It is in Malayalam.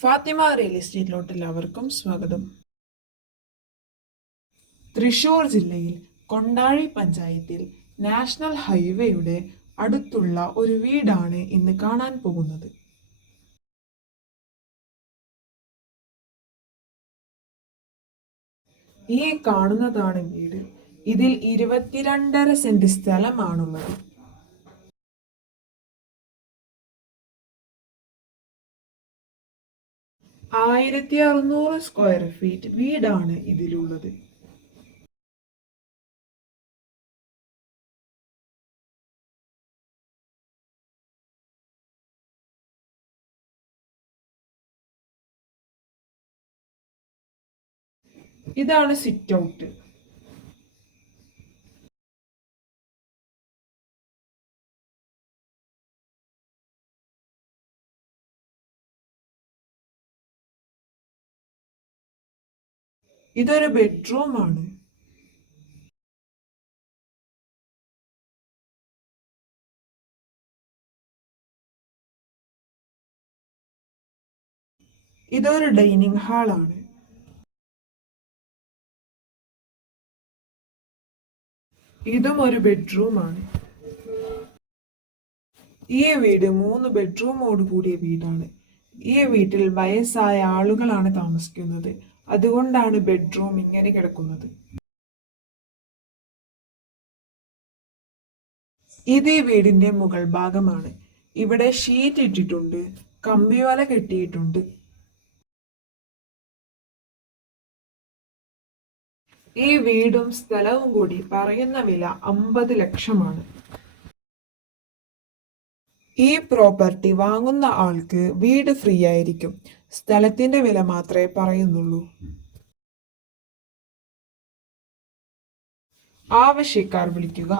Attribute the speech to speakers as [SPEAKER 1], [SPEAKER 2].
[SPEAKER 1] ഫാത്തിമ റിയൽ എസ്റ്റേറ്റിലോട്ട് എല്ലാവർക്കും സ്വാഗതം. തൃശൂർ ജില്ലയിൽ കൊണ്ടാഴി പഞ്ചായത്തിൽ നാഷണൽ ഹൈവേയുടെ അടുത്തുള്ള ഒരു വീടാണ് ഇന്ന് കാണാൻ പോകുന്നത്. ഈ കാണുന്നതാണ് വീട്. ഇതിൽ ഇരുപത്തിരണ്ടര സെന്റ് സ്ഥലമാണുള്ളത്. ആയിരത്തി അറുന്നൂറ് സ്ക്വയർ ഫീറ്റ് വീടാണ് ഇതിലുള്ളത്. ഇതാണ് സിറ്റ് ഔട്ട് ഇതൊരു ബെഡ്റൂമാണ് ഇതൊരു ഡൈനിങ് ഹാളാണ് ഇതും ഒരു ബെഡ്റൂമാണ് ഈ വീട് മൂന്ന് ബെഡ്റൂമോട് കൂടിയ വീടാണ്. ഈ വീട്ടിൽ വയസ്സായ ആളുകളാണ് താമസിക്കുന്നത്. അതുകൊണ്ടാണ് ബെഡ്റൂം ഇങ്ങനെ കിടക്കുന്നത്. ഇത് ഈ വീടിന്റെ മുകൾ ഭാഗമാണ്. ഇവിടെ ഷീറ്റ് ഇട്ടിട്ടുണ്ട് കമ്പിവല കെട്ടിയിട്ടുണ്ട്. ഈ വീടും സ്ഥലവും കൂടി പറയുന്ന വില അമ്പത് ലക്ഷമാണ്. ഈ പ്രോപ്പർട്ടി വാങ്ങുന്ന ആൾക്ക് വീട് ഫ്രീ ആയിരിക്കും. സ്ഥലത്തിന്റെ വില മാത്രമേ പറയുന്നുള്ളൂ. ആവശ്യക്കാർ വിളിക്കുക.